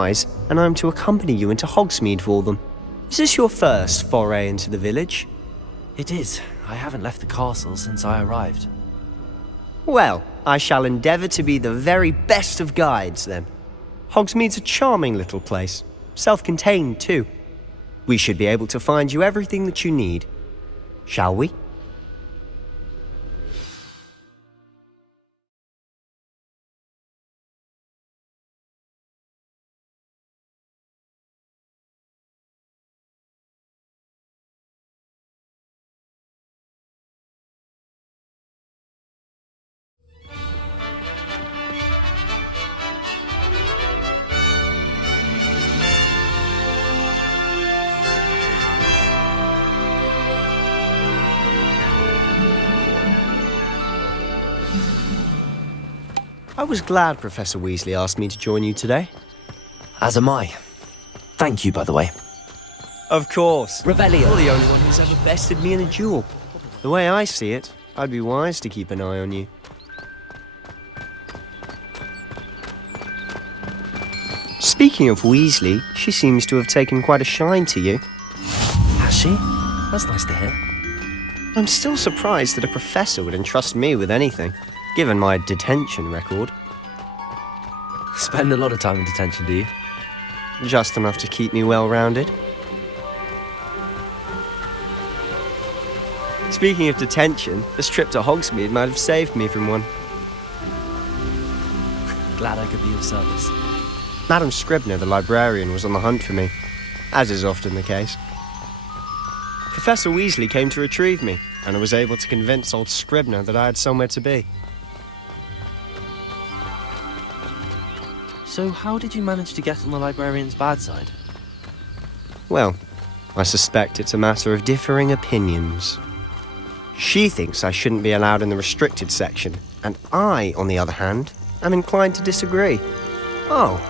and I'm to accompany you into Hogsmeade for them. Is this your first foray into the village? It is. I haven't left the castle since I arrived. Well, I shall endeavour to be the very best of guides, then. Hogsmeade's a charming little place, self-contained too. We should be able to find you everything that you need. Shall we? I was glad Professor Weasley asked me to join you today. As am I. Thank you, by the way. Of course. Revelio. You're the only one who's ever bested me in a duel. The way I see it, I'd be wise to keep an eye on you. Speaking of Weasley, she seems to have taken quite a shine to you. Has she? That's nice to hear. I'm still surprised that a professor would entrust me with anything, given my detention record. Spend a lot of time in detention, do you? Just enough to keep me well-rounded. Speaking of detention, this trip to Hogsmeade might have saved me from one. Glad I could be of service. Madam Scribner, the librarian, was on the hunt for me, as is often the case. Professor Weasley came to retrieve me, and I was able to convince old Scribner that I had somewhere to be. So how did you manage to get on the librarian's bad side? Well, I suspect it's a matter of differing opinions. She thinks I shouldn't be allowed in the restricted section, and I, on the other hand, am inclined to disagree. Oh,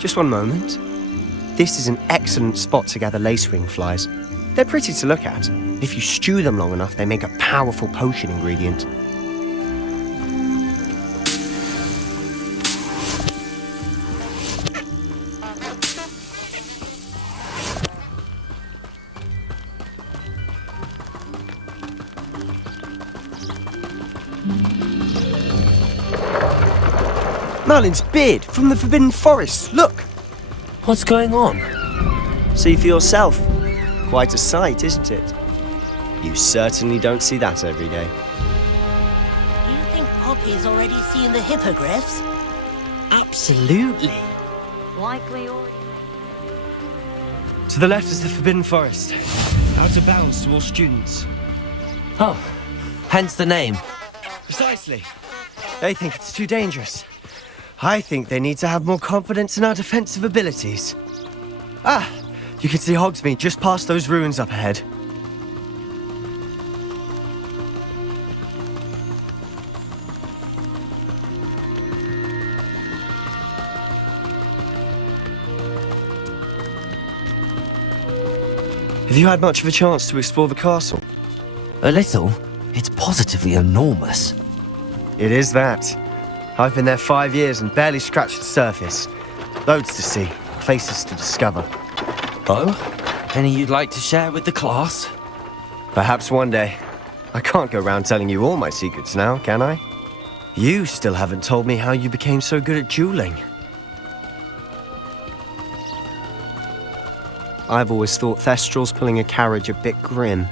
just one moment. This is an excellent spot to gather lacewing flies. They're pretty to look at. If you stew them long enough, they make a powerful potion ingredient. Merlin's beard from the Forbidden Forest, look! What's going on? See for yourself. Quite a sight, isn't it? You certainly don't see that every day. Do you think Poppy's already seen the hippogriffs? Absolutely. Likely already. To the left is the Forbidden Forest. Out of bounds to all students. Oh, hence the name. Precisely. They think it's too dangerous. I think they need to have more confidence in our defensive abilities. Ah, you can see Hogsmeade just past those ruins up ahead. Have you had much of a chance to explore the castle? A little. It's positively enormous. It is that. I've been there 5 years and barely scratched the surface. Loads to see, places to discover. Oh? Any you'd like to share with the class? Perhaps one day. I can't go around telling you all my secrets now, can I? You still haven't told me how you became so good at dueling. I've always thought Thestrals pulling a carriage a bit grim,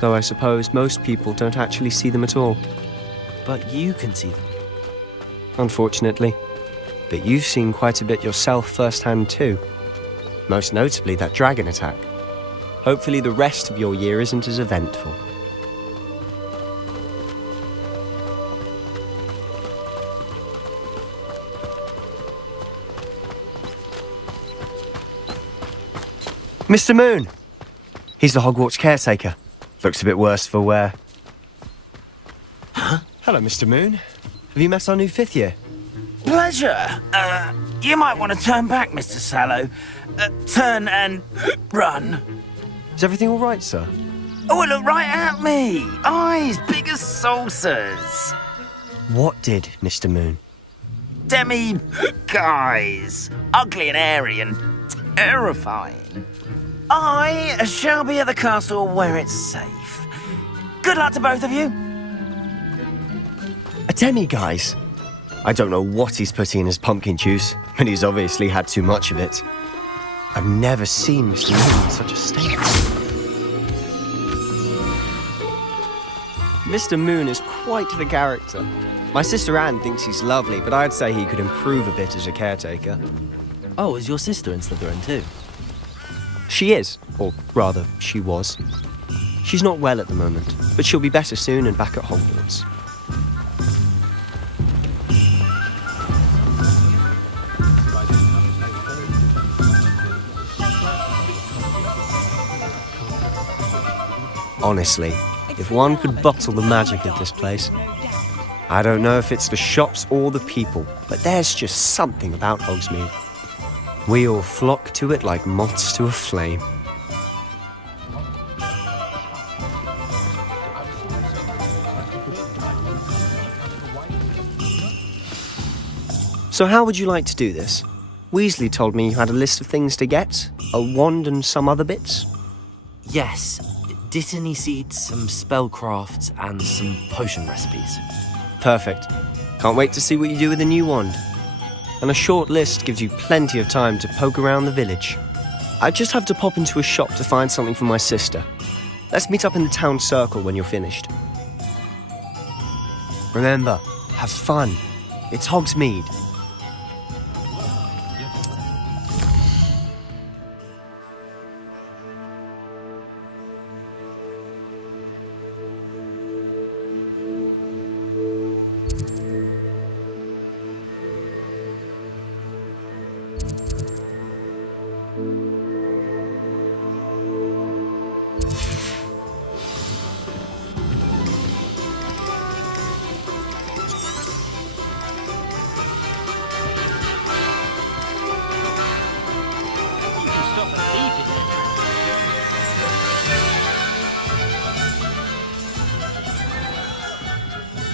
though I suppose most people don't actually see them at all. But you can see them. Unfortunately. But you've seen quite a bit yourself firsthand too. Most notably that dragon attack. Hopefully the rest of your year isn't as eventful. Mr. Moon! He's the Hogwarts caretaker. Looks a bit worse for wear. Huh? Hello, Mr. Moon. Have you met our new 5th year? Pleasure. You might want to turn back, Mr. Sallow. Turn and run. Is everything all right, sir? Oh, look right at me. Eyes big as saucers. What did, Mr. Moon? demi guys. Ugly and airy and terrifying. I shall be at the castle where it's safe. Good luck to both of you. A demi-guise? I don't know what he's putting in his pumpkin juice, but he's obviously had too much of it. I've never seen Mr. Moon in such a state. Mr. Moon is quite the character. My sister Anne thinks he's lovely, but I'd say he could improve a bit as a caretaker. Oh, is your sister in Slytherin too? She is, or rather, she was. She's not well at the moment, but she'll be better soon and back at Hogwarts. Honestly, if one could bottle the magic of this place. I don't know if it's the shops or the people, but there's just something about Hogsmeade. We all flock to it like moths to a flame. So how would you like to do this? Weasley told me you had a list of things to get, a wand and some other bits. Yes. Dittany seeds, some spellcrafts, and some potion recipes. Perfect. Can't wait to see what you do with the new wand. And a short list gives you plenty of time to poke around the village. I just have to pop into a shop to find something for my sister. Let's meet up in the town circle when you're finished. Remember, have fun. It's Hogsmeade.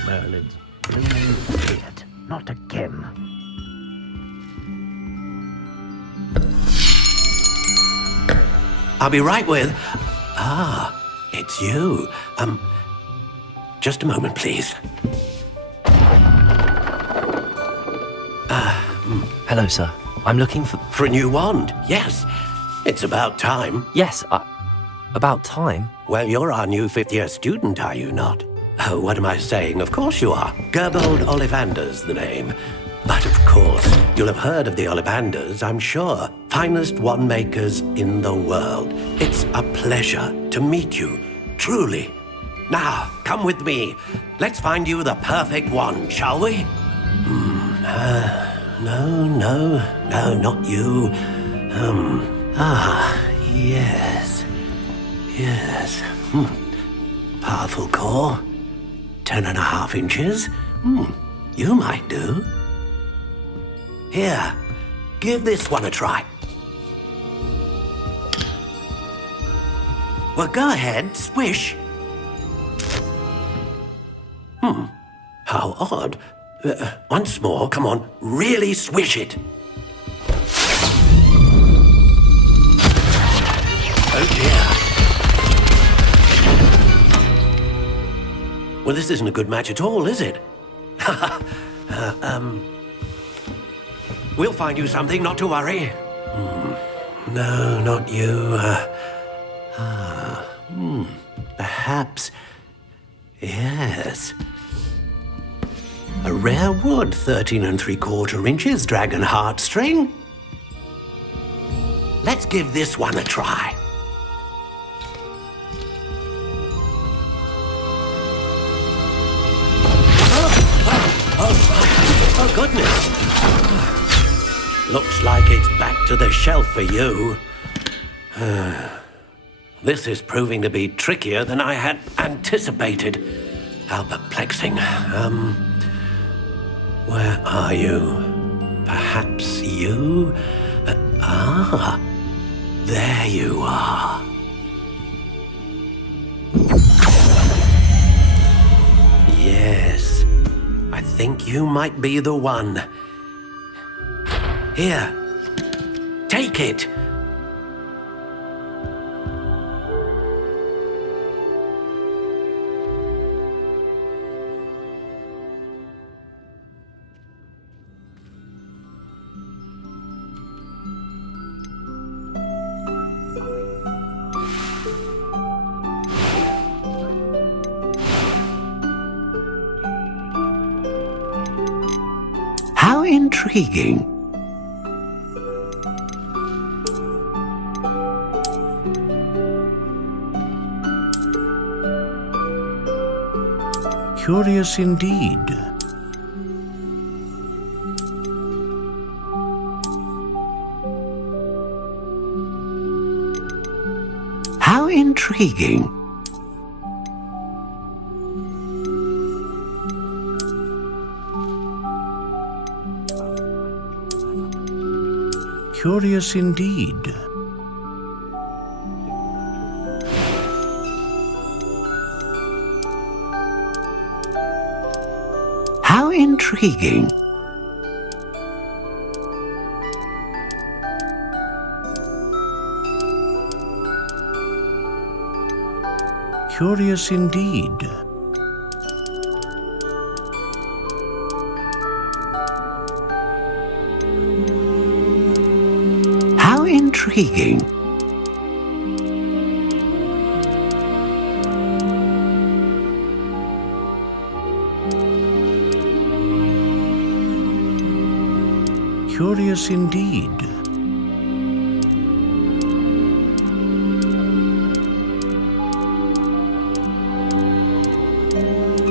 Merlin's idiot. Not again. I'll be right with... Ah, it's you. Just a moment, please. Hello, sir. I'm looking for... For a new wand, yes. It's about time. Yes, about time. Well, you're our new fifth-year student, are you not? Oh, what am I saying? Of course you are. Gerbold Ollivander's the name. But of course, you'll have heard of the Ollivanders, I'm sure. Finest wand makers in the world. It's a pleasure to meet you, truly. Now, come with me. Let's find you the perfect wand, shall we? No, not you. Yes. Powerful core. 10.5 inches. You might do. Here, give this one a try. Well, go ahead, swish. How odd. Once more, come on, really swish it. Oh dear. Well, this isn't a good match at all, is it? We'll find you something, not to worry. No, not you. Perhaps... Yes. A rare wood, 13 3/4 inches, dragon heartstring. Let's give this one a try. Oh, goodness. Looks like it's back to the shelf for you. This is proving to be trickier than I had anticipated. How perplexing. Where are you? Perhaps you? There you are. Yes, I think you might be the one. Here. Take it. How intriguing. Curious indeed. How intriguing. Curious indeed. How intriguing. Curious indeed. How intriguing. Curious indeed.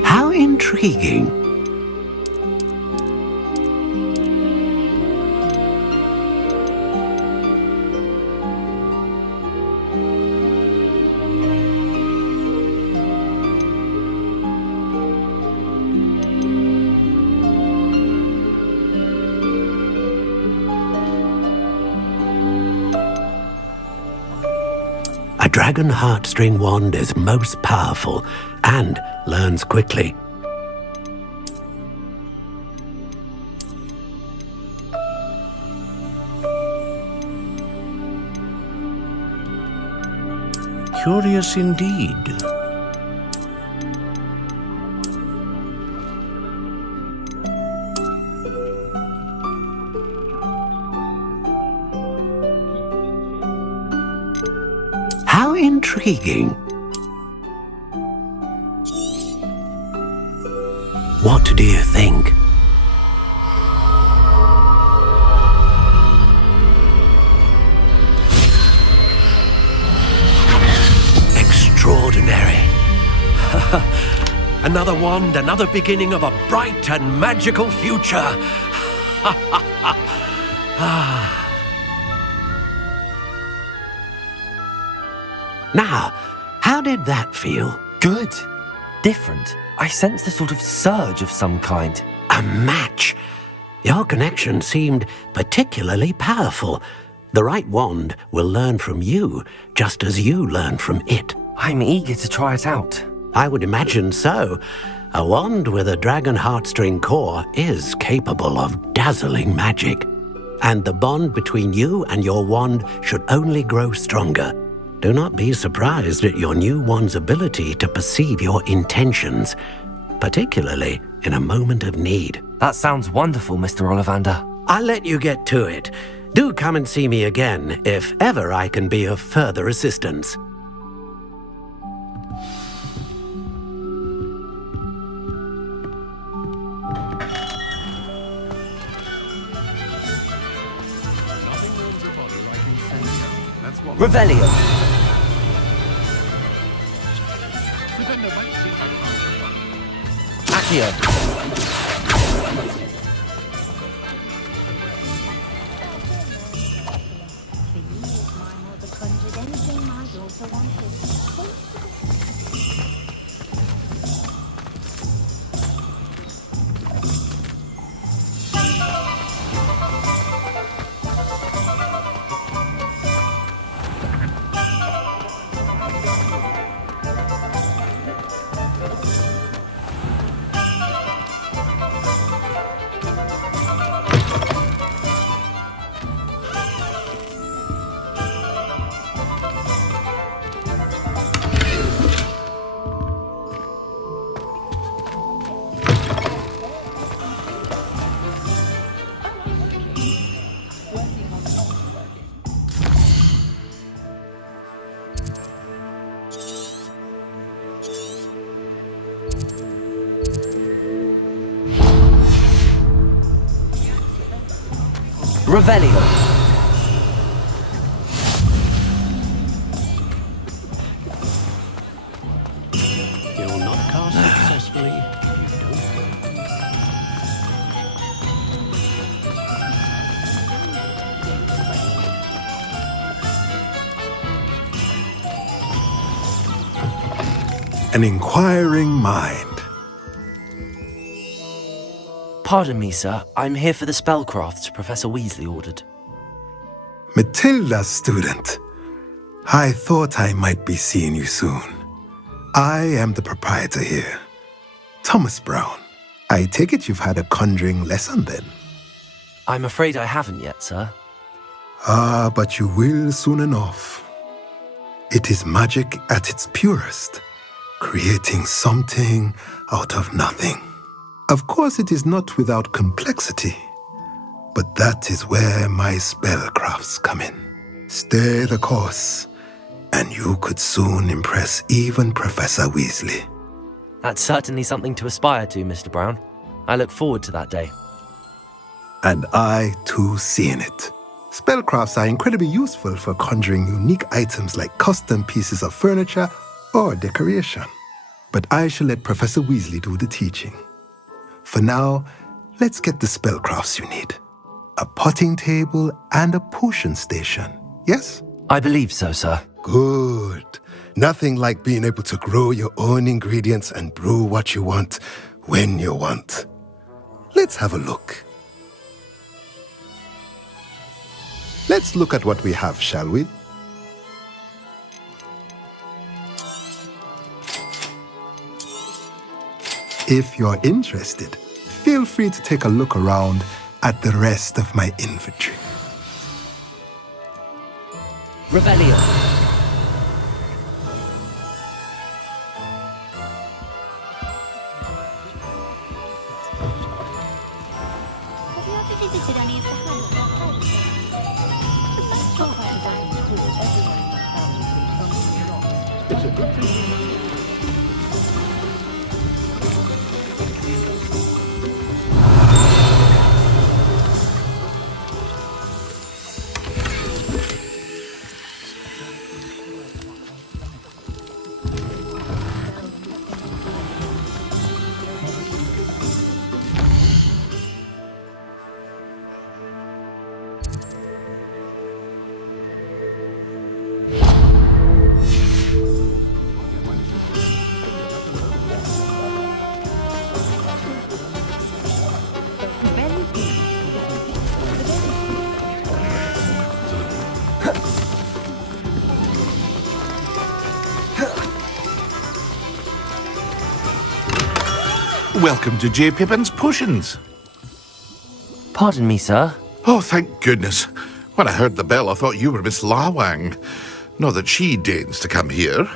How intriguing. A dragon heartstring wand is most powerful and learns quickly. Curious indeed. How intriguing. What do you think? Extraordinary. Another wand, another beginning of a bright and magical future. Now, how did that feel? Good. Different. I sensed a sort of surge of some kind. A match. Your connection seemed particularly powerful. The right wand will learn from you, just as you learn from it. I'm eager to try it out. I would imagine so. A wand with a dragon heartstring core is capable of dazzling magic. And the bond between you and your wand should only grow stronger. Do not be surprised at your new wand's ability to perceive your intentions, particularly in a moment of need. That sounds wonderful, Mr. Ollivander. I'll let you get to it. Do come and see me again if ever I can be of further assistance. Revelio. Accio. Revelio. You'll not cast successfully if you don't. An inquiring mind. Pardon me, sir. I'm here for the spellcrafts Professor Weasley ordered. Matilda, student. I thought I might be seeing you soon. I am the proprietor here, Thomas Brown. I take it you've had a conjuring lesson then? I'm afraid I haven't yet, sir. Ah, but you will soon enough. It is magic at its purest, creating something out of nothing. Of course, it is not without complexity, but that is where my spellcrafts come in. Stay the course, and you could soon impress even Professor Weasley. That's certainly something to aspire to, Mr. Brown. I look forward to that day. And I, too, seeing it. Spellcrafts are incredibly useful for conjuring unique items like custom pieces of furniture or decoration. But I shall let Professor Weasley do the teaching. For now, let's get the spellcrafts you need. A potting table and a potion station, yes? I believe so, sir. Good. Nothing like being able to grow your own ingredients and brew what you want when you want. Let's have a look. Let's look at what we have, shall we? If you're interested, feel free to take a look around at the rest of my inventory. Revelio. Have you ever visited any of the hamlets outside of Hogsmeade? The best job I designed includes everyone in my family from It's a good thing. Welcome to J. Pippin's Potions. Pardon me, sir. Oh, thank goodness. When I heard the bell, I thought you were Miss Lawang. Not that she deigns to come here.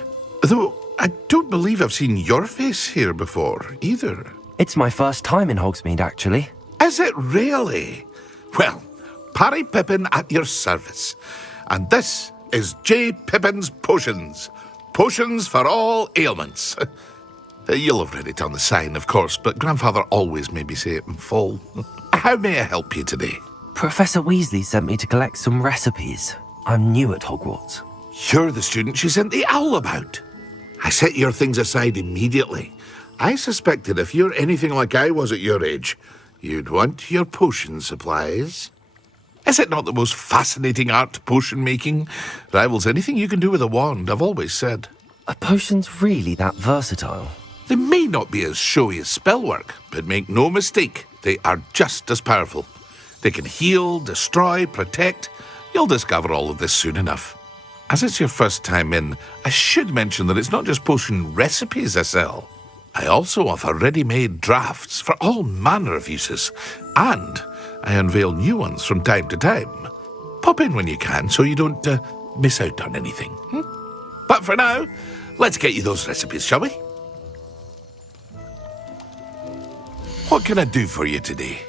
Though I don't believe I've seen your face here before, either. It's my first time in Hogsmeade, actually. Is it really? Well, Parry Pippin at your service. And this is J. Pippin's Potions. Potions for all ailments. You'll have read it on the sign, of course, but Grandfather always made me say it in full. How may I help you today? Professor Weasley sent me to collect some recipes. I'm new at Hogwarts. You're the student she sent the owl about. I set your things aside immediately. I suspected if you're anything like I was at your age, you'd want your potion supplies. Is it not the most fascinating art, potion making? Rivals anything you can do with a wand, I've always said. Are potions really that versatile? They may not be as showy as spellwork, but make no mistake, they are just as powerful. They can heal, destroy, protect. You'll discover all of this soon enough. As it's your first time in, I should mention that it's not just potion recipes I sell. I also offer ready-made drafts for all manner of uses, and I unveil new ones from time to time. Pop in when you can so you don't miss out on anything. But for now, let's get you those recipes, shall we? What can I do for you today?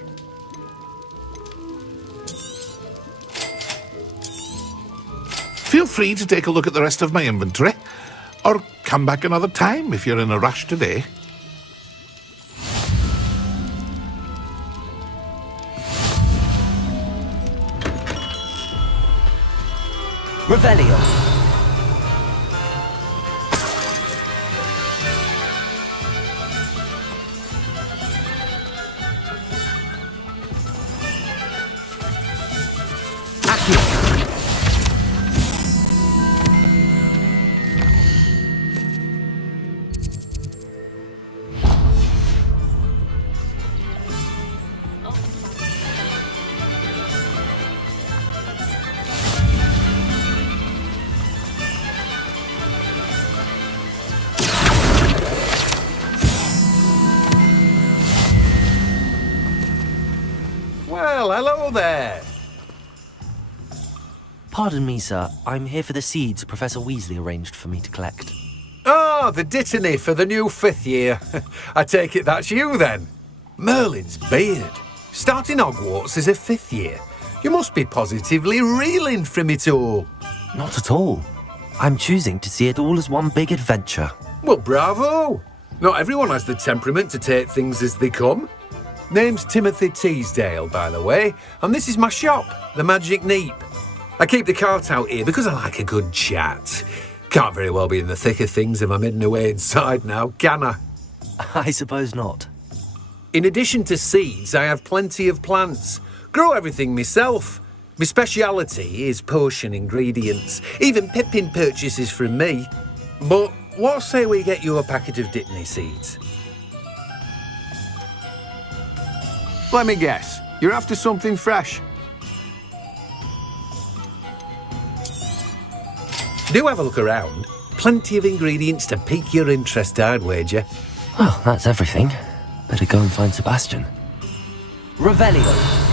Feel free to take a look at the rest of my inventory, or come back another time if you're in a rush today. Revelio. Well, hello there. Pardon me, sir. I'm here for the seeds Professor Weasley arranged for me to collect. Ah, the dittany for the new 5th year. I take it that's you then. Merlin's beard. Starting Hogwarts as a 5th year. You must be positively reeling from it all. Not at all. I'm choosing to see it all as one big adventure. Well, bravo. Not everyone has the temperament to take things as they come. Name's Timothy Teasdale, by the way, and this is my shop, the Magic Neep. I keep the cart out here because I like a good chat. Can't very well be in the thick of things if I'm hidden away inside now, can I? I suppose not. In addition to seeds, I have plenty of plants. Grow everything myself. My speciality is potion ingredients. Even Pippin purchases from me. But what say we get you a packet of dittany seeds? Let me guess. You're after something fresh. Do have a look around. Plenty of ingredients to pique your interest, I'd wager. Well, that's everything. Better go and find Sebastian. Revelio.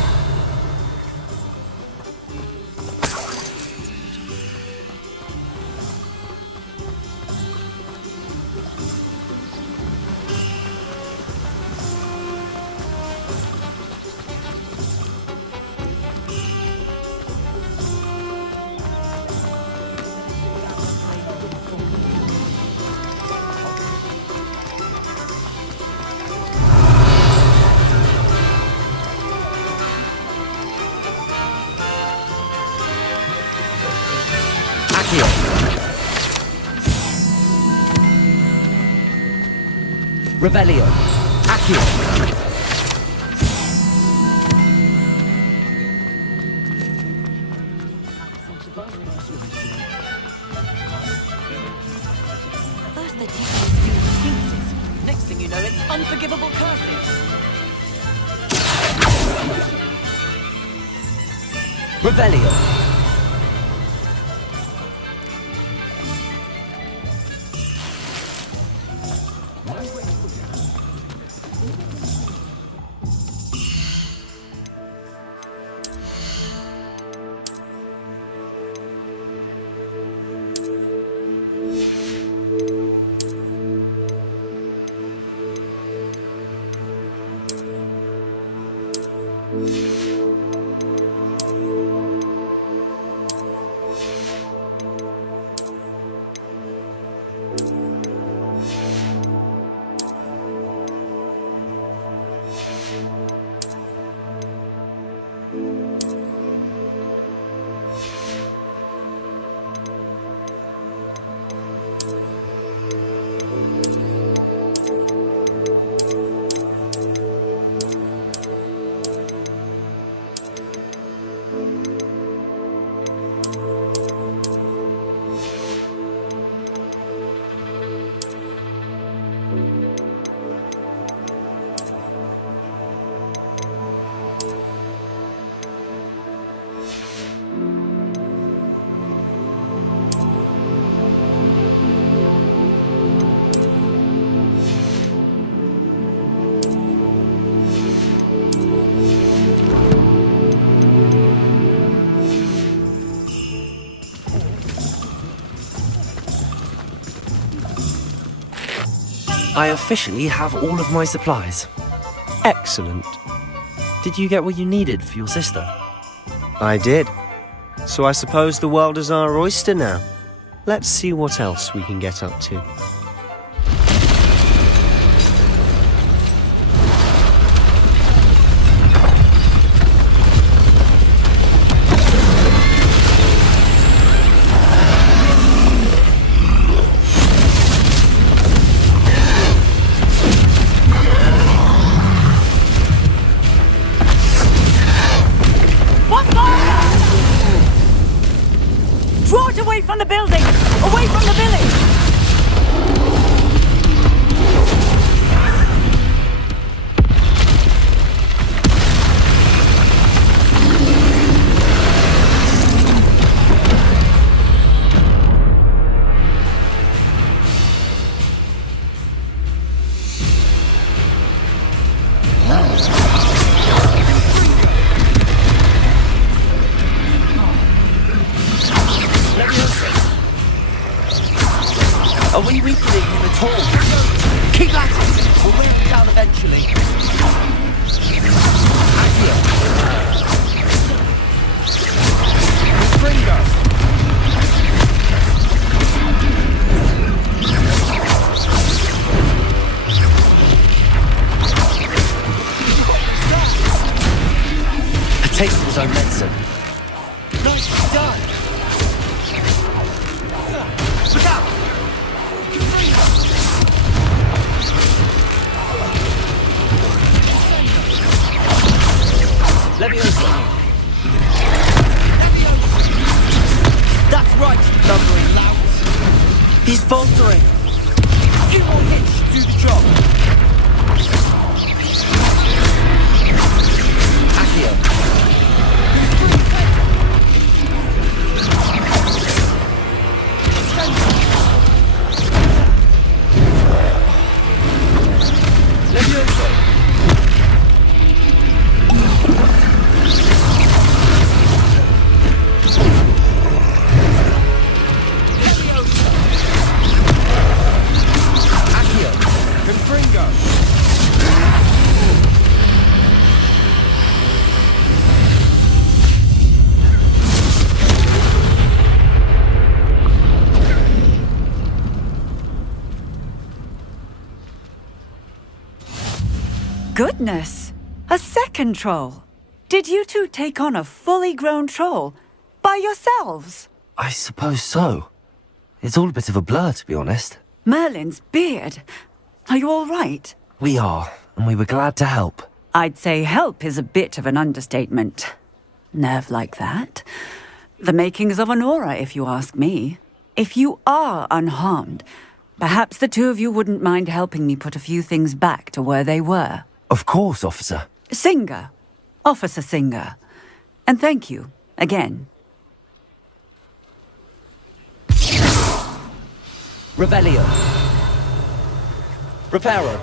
Revelio. Accio. First the teacher steals excuses. Next thing you know, it's unforgivable curses. Revelio. I officially have all of my supplies. Excellent. Did you get what you needed for your sister? I did. So I suppose the world is our oyster now. Let's see what else we can get up to. Draw it away from the building! Away from the village! Are we weakening him at all? Keep at it! We'll wear him down eventually. Accio. Ringo. A taste of his own medicine. Nicely done! Look out! Leviosa! That's right, you lumbering louts! He's faltering! A few more hits, do the job! Accio! Leviosa! Goodness! A second troll! Did you two take on a fully grown troll? By yourselves? I suppose so. It's all a bit of a blur, to be honest. Merlin's beard. Are you all right? We are, and we were glad to help. I'd say help is a bit of an understatement. Nerve like that. The makings of an aura, if you ask me. If you are unharmed, perhaps the two of you wouldn't mind helping me put a few things back to where they were. Of course, officer. Singer. Officer Singer. And thank you, again. Revelio. Reparo.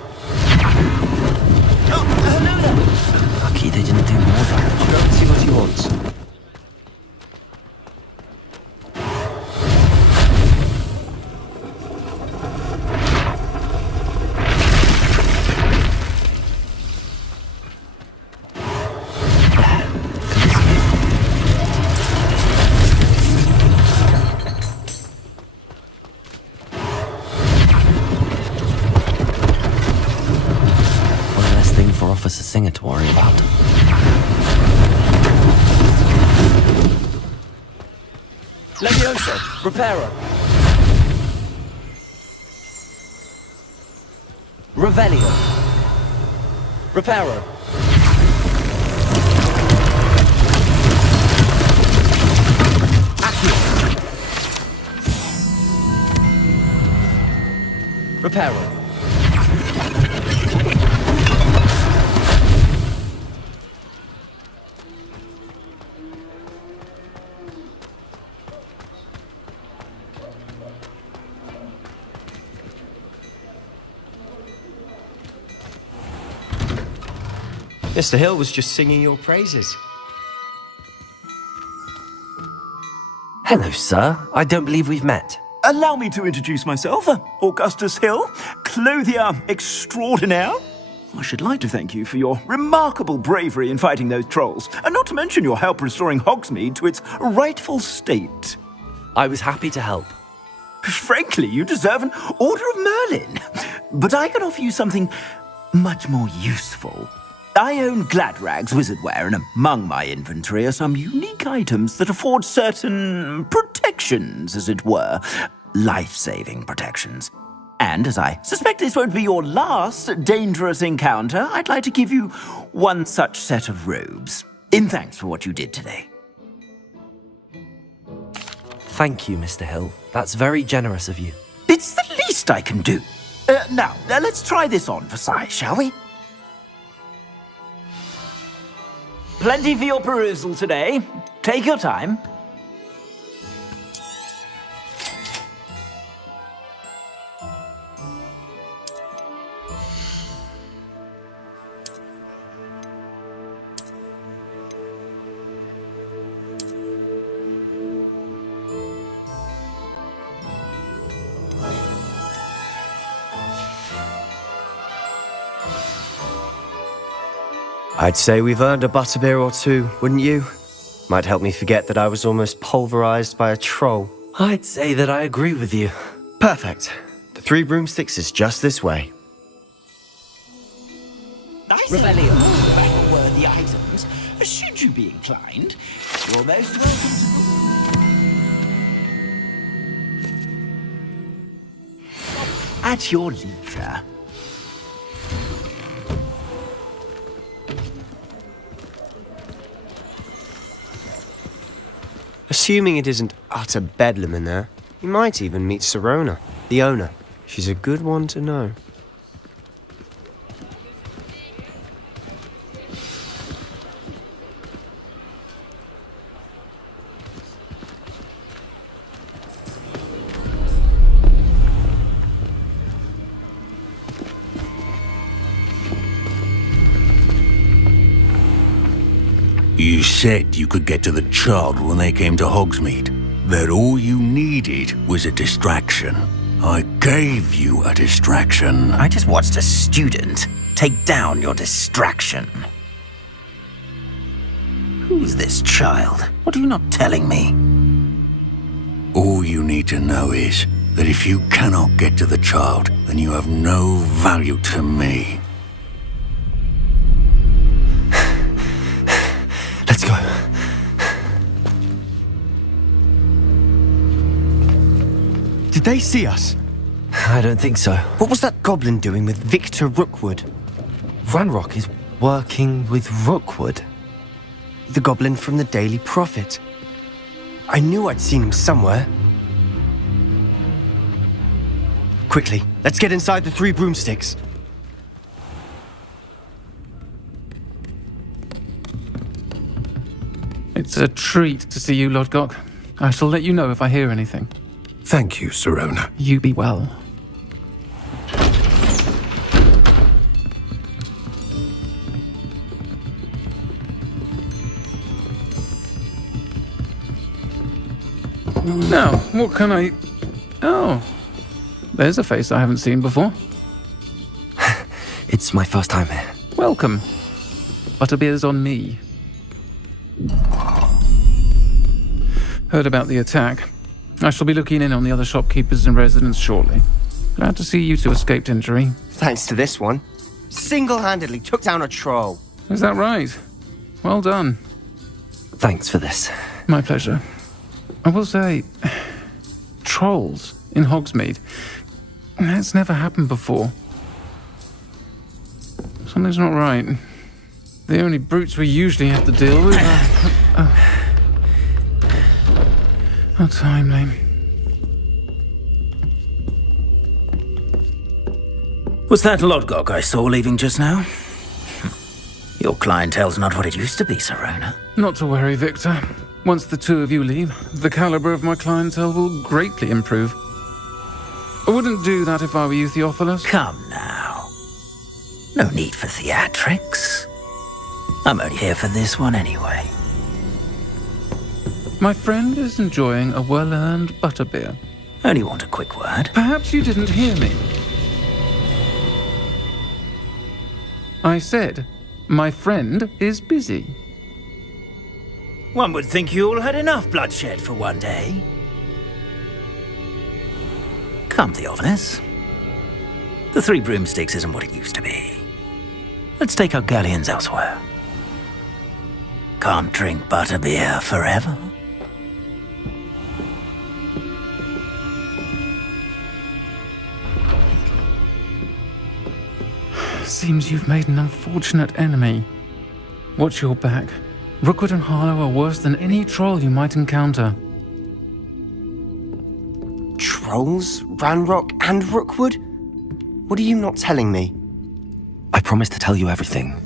Oh, no, no! Lucky they didn't do more damage. Go and see what he wants. Officer Singer to worry about. Leviosa, Reparo. Revelio. Reparo. Accio. Reparo. Mr. Hill was just singing your praises. Hello, sir. I don't believe we've met. Allow me to introduce myself, Augustus Hill, clothier extraordinaire. I should like to thank you for your remarkable bravery in fighting those trolls, and not to mention your help restoring Hogsmeade to its rightful state. I was happy to help. Frankly, you deserve an Order of Merlin. But I can offer you something much more useful. I own Gladrag's wizardware, and among my inventory are some unique items that afford certain protections, as it were. Life-saving protections. And as I suspect this won't be your last dangerous encounter, I'd like to give you one such set of robes, in thanks for what you did today. Thank you, Mr. Hill. That's very generous of you. It's the least I can do. Now, let's try this on for size, shall we? Plenty for your perusal today. Take your time. I'd say we've earned a butterbeer or two, wouldn't you? Might help me forget that I was almost pulverized by a troll. I'd say that I agree with you. Perfect. The 3 broomsticks is just this way. I certainly own battle-worthy items. Should you be inclined, you're most welcome to... At your leisure. Assuming it isn't utter bedlam in there, you might even meet Sirona, the owner. She's a good one to know. You said you could get to the child when they came to Hogsmeade. That all you needed was a distraction. I gave you a distraction. I just watched a student take down your distraction. Who's this child? What are you not telling me? All you need to know is that if you cannot get to the child, then you have no value to me. Let's go. Did they see us? I don't think so. What was that goblin doing with Victor Rookwood? Ranrock is working with Rookwood. The goblin from the Daily Prophet. I knew I'd seen him somewhere. Quickly, let's get inside the 3 broomsticks. It's a treat to see you, Lodgok. I shall let you know if I hear anything. Thank you, Sirona. You be well. Now, what can I... Oh, there's a face I haven't seen before. It's my first time here. Welcome. Butterbeer's on me. Heard about the attack. I shall be looking in on the other shopkeepers and residents shortly. Glad to see you two escaped injury. Thanks to this one. Single-handedly took down a troll. Is that right? Well done. Thanks for this. My pleasure. I will say, trolls in Hogsmeade. That's never happened before. Something's not right. The only brutes we usually have to deal with are... How timely. Was that Lodgok I saw leaving just now? Your clientele's not what it used to be, Sirona. Not to worry, Victor. Once the 2 of you leave, the caliber of my clientele will greatly improve. I wouldn't do that if I were you, Theophilus. Come now. No need for theatrics. I'm only here for this one anyway. My friend is enjoying a well-earned butterbeer. Only want a quick word. Perhaps you didn't hear me. I said, my friend is busy. One would think you all had enough bloodshed for one day. Come, Theophilus. The 3 broomsticks isn't what it used to be. Let's take our galleons elsewhere. Can't drink butterbeer forever. Seems you've made an unfortunate enemy. Watch your back. Rookwood and Harlow are worse than any troll you might encounter. scrolls, Ranrock, and Rookwood? What are you not telling me? I promised to tell you everything,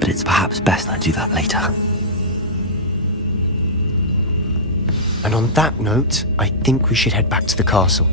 but it's perhaps best I do that later. And on that note, I think we should head back to the castle.